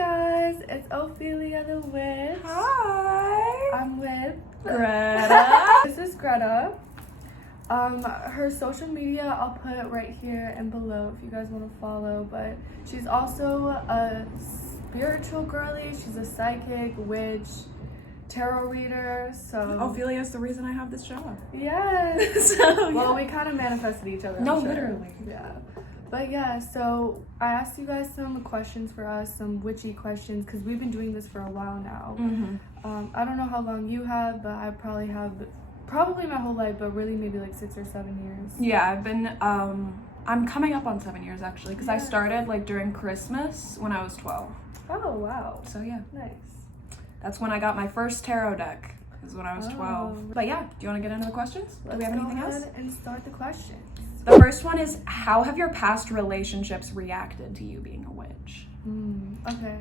guys, it's Ophelia The Witch. Hi. I'm with Greta. This is Greta. Her social media I'll put right here and below if you guys want to follow, but she's also a spiritual girly. She's a psychic, witch, tarot reader, so... Ophelia is the reason I have this job. Yes! Well, we kind of manifested each other. No, I'm sure. literally. Yeah. But yeah, so I asked you guys some questions for us, some witchy questions, because we've been doing this for a while now. Mm-hmm. I don't know how long you have, but I probably have my whole life, but really maybe like 6 or 7 years. Yeah, I've been, I'm coming up on 7 years actually, because I started like during Christmas when I was 12. Oh, wow. So yeah. Nice. That's when I got my first tarot deck, is when I was 12. But yeah, do you want to get into the questions? Do we have anything else? Let's go ahead and start the questions. The first one is, how have your past relationships reacted to you being a witch? Okay.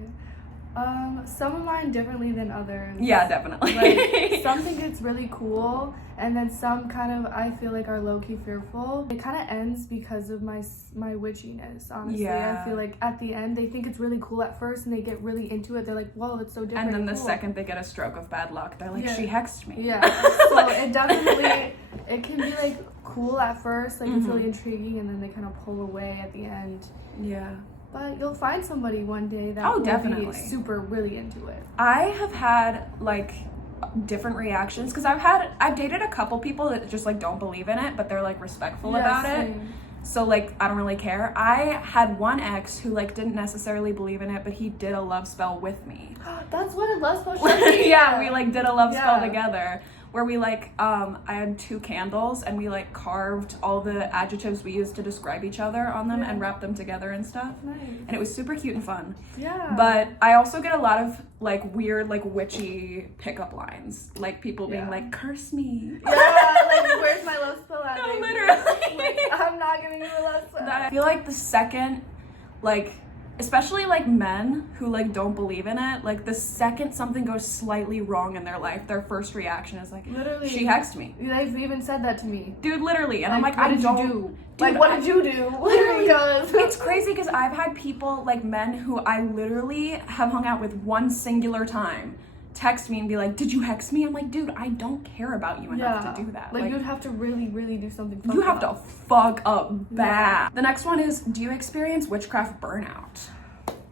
Some of mine differently than others. Yeah, definitely. Like, some think it's really cool, and then some kind of, I feel like, are low-key fearful. It kind of ends because of my witchiness, honestly. Yeah. I feel like at the end, they think it's really cool at first, and they get really into it. They're like, whoa, it's so different. And then the cool. second they get a stroke of bad luck, they're like, she hexed me. Yeah. So it definitely, it can be, like, cool at first. Like, it's really intriguing, and then they kind of pull away at the end. Yeah. But you'll find somebody one day that will be super really into it. I have had like different reactions because I've dated a couple people that just like don't believe in it, but they're like respectful about it. So like I don't really care. I had one ex who like didn't necessarily believe in it, but he did a love spell with me. That's what a love spell should be. Yeah, we like did a love spell together. Where we like, I had 2 candles and we like carved all the adjectives we used to describe each other on them and wrapped them together and stuff. Nice. And it was super cute and fun. Yeah. But I also get a lot of like weird, like witchy pickup lines. Like people being like, curse me. Yeah, like, where's my love spell at? No, literally. Like, I'm not giving you a love spell. I feel like the second, like, especially like men who like don't believe in it, like the second something goes slightly wrong in their life, their first reaction is like, literally, she hexed me. They've even said that to me, dude, literally. And I'm like, what did you do? Dude, like, what did you do? Literally. It's crazy because I've had people, like men who I literally have hung out with one singular time, text me and be like, did you hex me? I'm like, dude, I don't care about you enough to do that. Like you'd have to really, really do something you have to fuck up bad. The next one is, do you experience witchcraft burnout?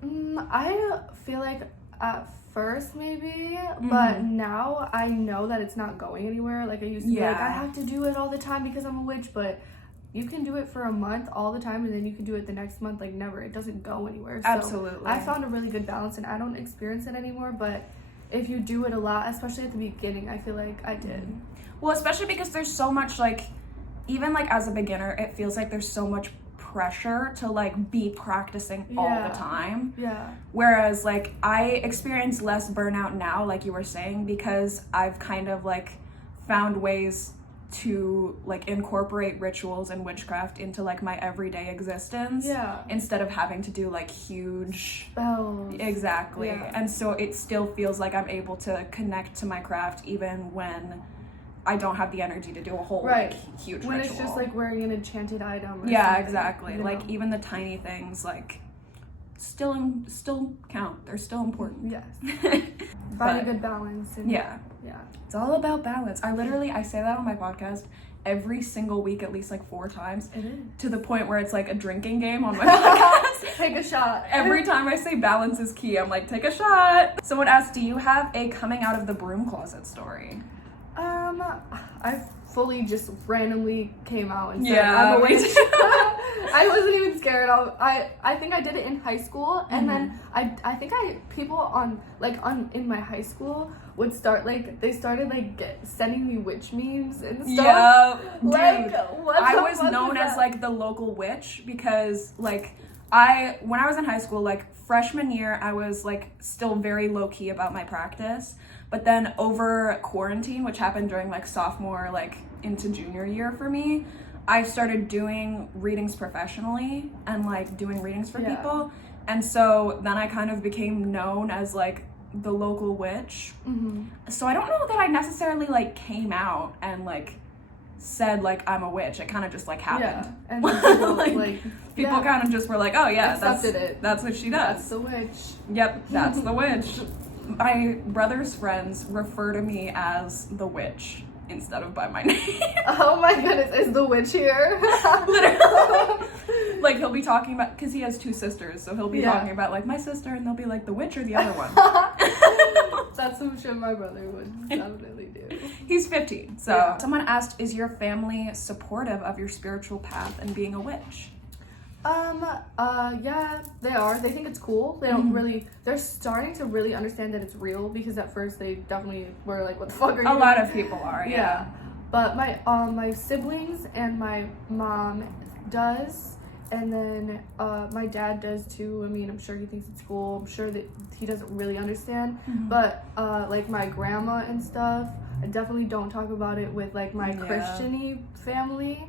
I feel like at first maybe, but now I know that it's not going anywhere. Like I used to be like, I have to do it all the time because I'm a witch, but you can do it for a month all the time and then you can do it the next month, like never. It doesn't go anywhere. So absolutely. I found a really good balance and I don't experience it anymore, but if you do it a lot, especially at the beginning, I feel like I did. Well, especially because there's so much, like, even like as a beginner, it feels like there's so much pressure to like be practicing all the time. Yeah. Whereas like I experience less burnout now, like you were saying, because I've kind of like found ways to like incorporate rituals and witchcraft into like my everyday existence. Yeah. Instead of having to do like huge spells. Exactly. Yeah. And so it still feels like I'm able to connect to my craft even when I don't have the energy to do a whole like huge when ritual. It's just like wearing an enchanted item or yeah, something, exactly. You know? Like even the tiny things like still count. They're still important. Yes. Find a good balance. And yeah. It's all about balance. I say that on my podcast every single week at least like 4 times. It is. To the point where it's like a drinking game on my podcast. Take a shot. Every time I say balance is key, I'm like, take a shot. Someone asked, do you have a coming out of the broom closet story? I fully just randomly came out and said I'm a witch. I wasn't even scared. I think I did it in high school, and then I think people in my high school would start they started sending me witch memes and stuff. Yeah, dude. I was known as like the local witch because like when I was in high school, like freshman year, I was like still very low key about my practice. But then over quarantine, which happened during like sophomore, like into junior year for me, I started doing readings professionally and like doing readings for people. And so then I kind of became known as like the local witch. So I don't know that I necessarily like came out and like said like I'm a witch. It kind of just like happened. Yeah. And then people, like people kind of just were like, oh yeah, that's what she does. That's the witch. Yep, that's the witch. My brother's friends refer to me as the witch instead of by my name. Oh my goodness, is the witch here? Literally. Like he'll be talking about, because he has 2 sisters, so he'll be talking about like my sister, and they'll be like the witch or the other one. That's some shit my brother would definitely do. He's 15. So someone asked, is your family supportive of your spiritual path and being a witch? Yeah, they are. They think it's cool. They don't really, they're starting to really understand that it's real, because at first they definitely were like, what the fuck are you A lot of people are, yeah. But my siblings and my mom does, and then my dad does too. I mean, I'm sure he thinks it's cool. I'm sure that he doesn't really understand. But like my grandma and stuff, I definitely don't talk about it with like my Christian-y family,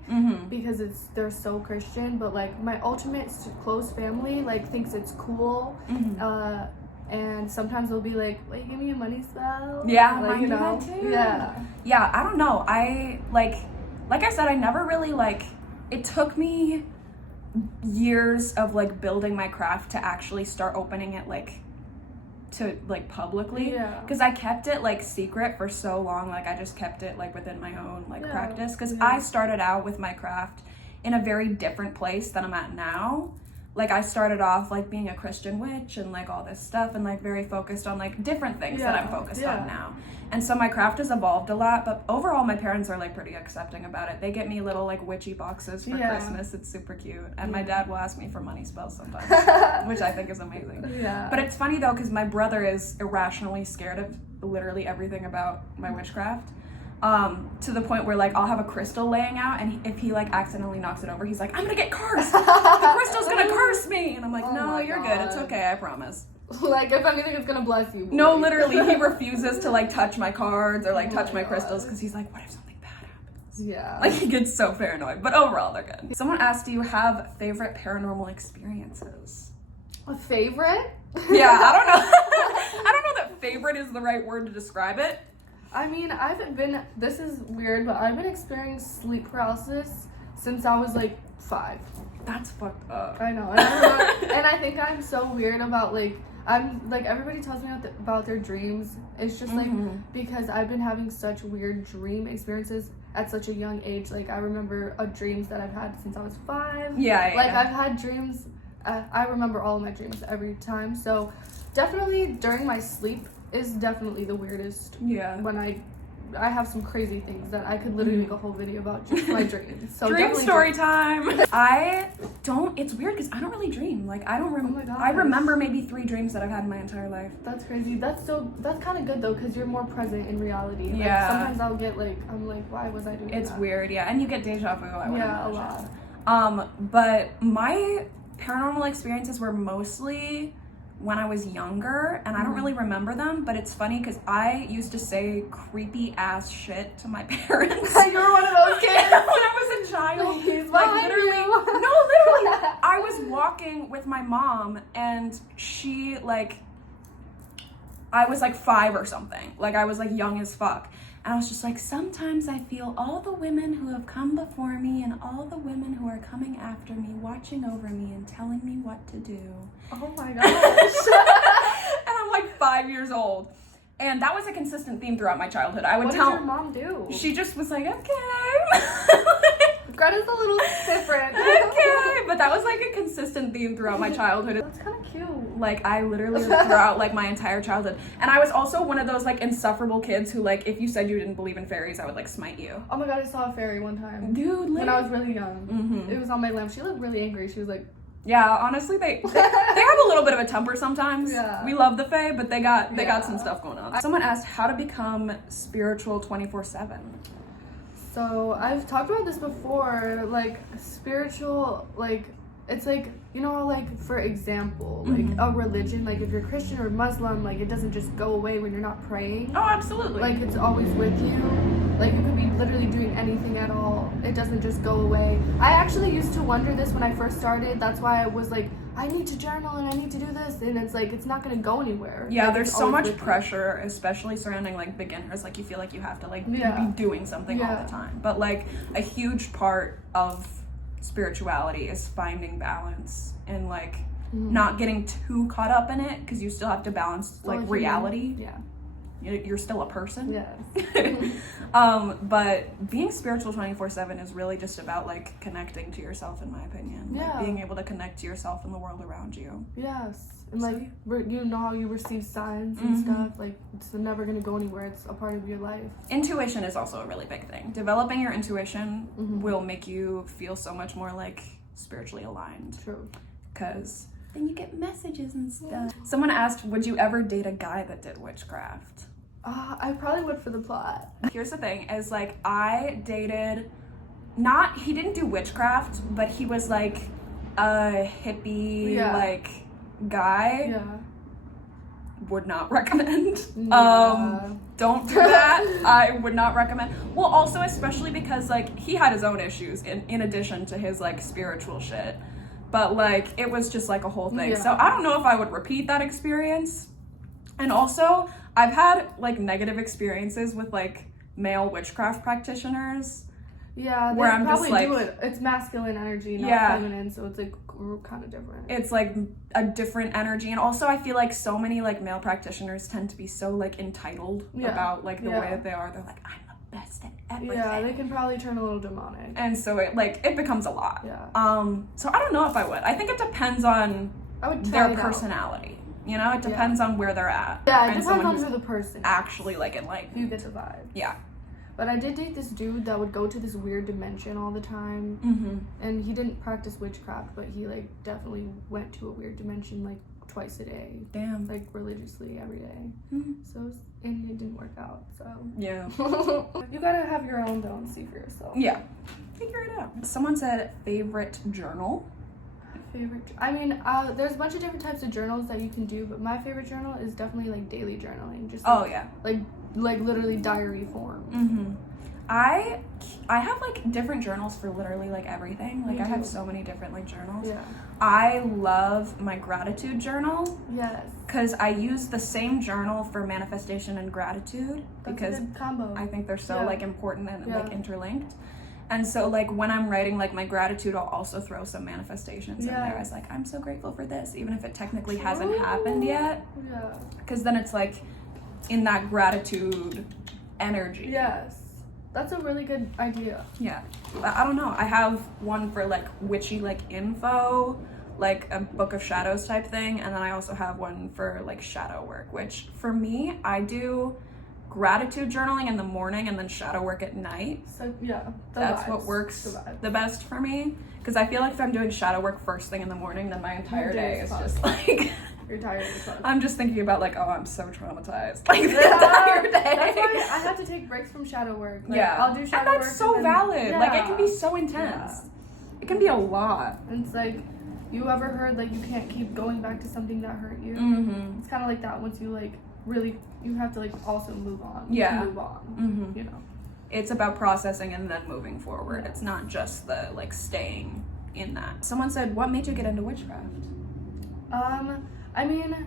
because they're so Christian. But like my ultimate close family like thinks it's cool. And sometimes they'll be like, give me a money spell. Yeah, like, you know. That too. Yeah, I don't know. I like I said, I never really like, it took me years of like building my craft to actually start opening it like to like publicly, because I kept it like secret for so long. Like I just kept it like within my own like practice, because I started out with my craft in a very different place than I'm at now. Like I started off like being a Christian witch and like all this stuff, and like very focused on like different things that I'm focused on now. And so my craft has evolved a lot, but overall my parents are like pretty accepting about it. They get me little like witchy boxes for Christmas. It's super cute. And my dad will ask me for money spells sometimes, which I think is amazing. But it's funny though, because my brother is irrationally scared of literally everything about my witchcraft. To the point where like I'll have a crystal laying out, and if he like accidentally knocks it over, he's like, I'm gonna get cursed. The crystal's gonna curse me. And I'm like, no, you're good. It's okay. I promise. Like, if anything, it's gonna bless you. Boy. No, literally, he refuses to like touch my cards or like touch my crystals, because he's like, what if something bad happens? Yeah. Like, he gets so paranoid. But overall, they're good. Someone asked, do you have favorite paranormal experiences? A favorite? Yeah, I don't know. I don't know that favorite is the right word to describe it. I mean, this is weird, but I've been experiencing sleep paralysis since I was like 5. That's fucked up. I know. And I think I'm so weird about like, I'm like, everybody tells me about their dreams. It's just like, because I've been having such weird dream experiences at such a young age. Like, I remember dreams that I've had since I was 5. Yeah. Like, I've had dreams, I remember all of my dreams every time. So, definitely during my sleep is definitely the weirdest. Yeah. When I have some crazy things that I could literally make a whole video about just my dreams. So dream story time. It's weird because I don't really dream. Like, I don't remember. I remember maybe 3 dreams that I've had in my entire life. That's crazy. That's kind of good though, because you're more present in reality. Like, yeah. Sometimes I'll get like, I'm like, why was I doing that? It's weird, yeah. And you get deja vu. A lot. But my paranormal experiences were mostly when I was younger, and I don't really remember them, but it's funny because I used to say creepy ass shit to my parents. You were one of those kids? When I was a child. He's like literally. I was walking with my mom, and she like, I was like 5 or something. Like I was like young as fuck. And I was just like, sometimes I feel all the women who have come before me and all the women who are coming after me, watching over me and telling me what to do. Oh my gosh. And I'm like 5 years old. And that was a consistent theme throughout my childhood. What did your mom do? She just was like, okay. Greta's a little different. Okay. But that was like a consistent theme throughout my childhood. That's kind of cute. Like, I literally throughout like my entire childhood. And I was also one of those like insufferable kids who like, if you said you didn't believe in fairies, I would like smite you. Oh my god, I saw a fairy one time. Dude, when I was really young. It was on my lamp. She looked really angry. She was like, yeah, honestly, they have a little bit of a temper sometimes. Yeah. We love the fae, but they got some stuff going on. Someone asked how to become spiritual 24/7. So I've talked about this before, like spiritual, like it's like, you know, like for example, like a religion, like if you're Christian or Muslim, like it doesn't just go away when you're not praying. Oh, absolutely. Like it's always with you. Like you could be literally doing anything at all. It doesn't just go away. I actually used to wonder this when I first started. That's why I was like, I need to journal and I need to do this, and it's like it's not gonna go anywhere. Yeah, like, there's so much pressure, especially surrounding like beginners. Like you feel like you have to like be doing something all the time. But like a huge part of spirituality is finding balance and like not getting too caught up in it, because you still have to balance like reality. Yeah. You're still a person. Yes. But being spiritual 24/7 is really just about like connecting to yourself, in my opinion. Yeah. Like being able to connect to yourself and the world around you. Yes. And like you know how you receive signs and stuff, like it's never gonna go anywhere. It's a part of your life. Intuition is also a really big thing. Developing your intuition will make you feel so much more like spiritually aligned. True. Because then you get messages and stuff. Someone asked, would you ever date a guy that did witchcraft? I probably would for the plot. Here's the thing, is like I dated, he didn't do witchcraft, but he was like a hippie like guy. Yeah. Would not recommend. Yeah. Don't do that. I would not recommend. Well, also especially because like he had his own issues in addition to his like spiritual shit. But like it was just like a whole thing. Yeah. So I don't know if I would repeat that experience. And also I've had like negative experiences with like male witchcraft practitioners. Yeah, they where I'm probably just like, do it. It's masculine energy, not feminine, so it's like kind of different. It's like a different energy, and also I feel like so many like male practitioners tend to be so like entitled about like the way that they are. They're like, I'm the best at everything. Yeah, they can probably turn a little demonic. And so it becomes a lot. Yeah. So I don't know if I would. I think it depends on their personality. You know, it depends on where they're at. Yeah, it depends on who the person actually like enlightened. You get the vibe. Yeah. But I did date this dude that would go to this weird dimension all the time. And he didn't practice witchcraft, but he like definitely went to a weird dimension like twice a day. Damn. Like religiously every day. So and it didn't work out. So yeah. You gotta have your own though and see for yourself. Yeah. Figure it out. Someone said favorite journal. I mean, there's a bunch of different types of journals that you can do, but my favorite journal is definitely like daily journaling. Just like literally diary form. I have like different journals for literally like everything. Like I have so many different like journals. Yeah. I love my gratitude journal. Yes. Because I use the same journal for manifestation and gratitude. That's because a good combo. I think they're so like important and like interlinked. And so like when I'm writing like my gratitude, I'll also throw some manifestations in there. I was like, I'm so grateful for this, even if it technically hasn't happened yet. Yeah. Because then it's like in that gratitude energy. Yes. That's a really good idea. Yeah. I don't know. I have one for like witchy like info, like a book of shadows type thing. And then I also have one for like shadow work, which for me, I do gratitude journaling in the morning and then shadow work at night. So yeah, that's what works the best for me, because I feel like if I'm doing shadow work first thing in the morning, then my entire day is just like you're tired as fuck. I'm just thinking about like, oh, I'm so traumatized like the entire day. That's why I have to take breaks from shadow work. Like, I'll do shadow work. And that's so valid. Like it can be so intense. It can be a lot. And it's like, you ever heard like you can't keep going back to something that hurt you? It's kind of like that. Once you like really, you have to like also move on. Move on. You know, it's about processing and then moving forward. It's not just the like staying in that. Someone said, what made you get into witchcraft? I mean,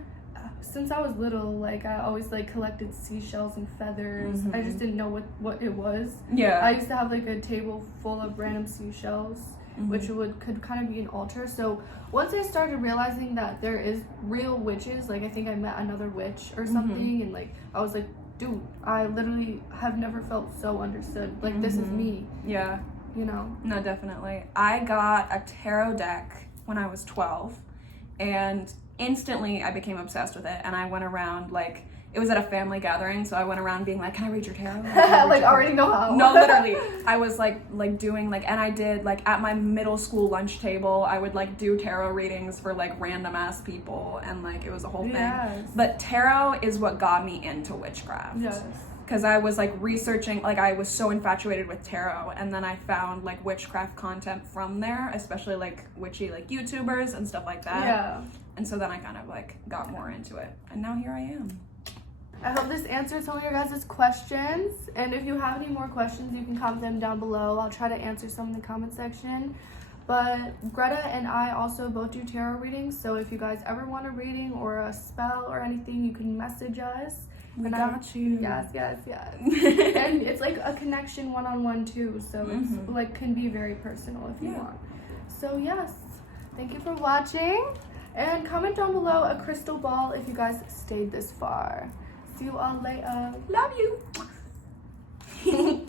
since I was little, like I always like collected seashells and feathers. I just didn't know what it was. I used to have like a table full of random seashells, which could kind of be an altar. So once I started realizing that there is real witches, like I think I met another witch or something, and like I was like, dude, I literally have never felt so understood. Like this is me. Yeah. You know? No, definitely. I got a tarot deck when I was 12, and instantly I became obsessed with it, and I went around like, it was at a family gathering, so I went around being like, can I read your tarot? Like already know how. No, literally. I was like doing like, and I did like at my middle school lunch table, I would like do tarot readings for like random ass people, and like it was a whole thing. But tarot is what got me into witchcraft. Because I was like researching, like I was so infatuated with tarot, and then I found like witchcraft content from there, especially like witchy like YouTubers and stuff like that. And so then I kind of like got more into it, and now here I am. I hope this answered some of your guys' questions, and if you have any more questions, you can comment them down below. I'll try to answer some in the comment section. But Greta and I also both do tarot readings, so if you guys ever want a reading or a spell or anything, you can message us. We got you. Yes. And it's like a connection one-on-one too, so it's like can be very personal if you want. So yes, thank you for watching, and comment down below a crystal ball if you guys stayed this far. See you all later. Love you.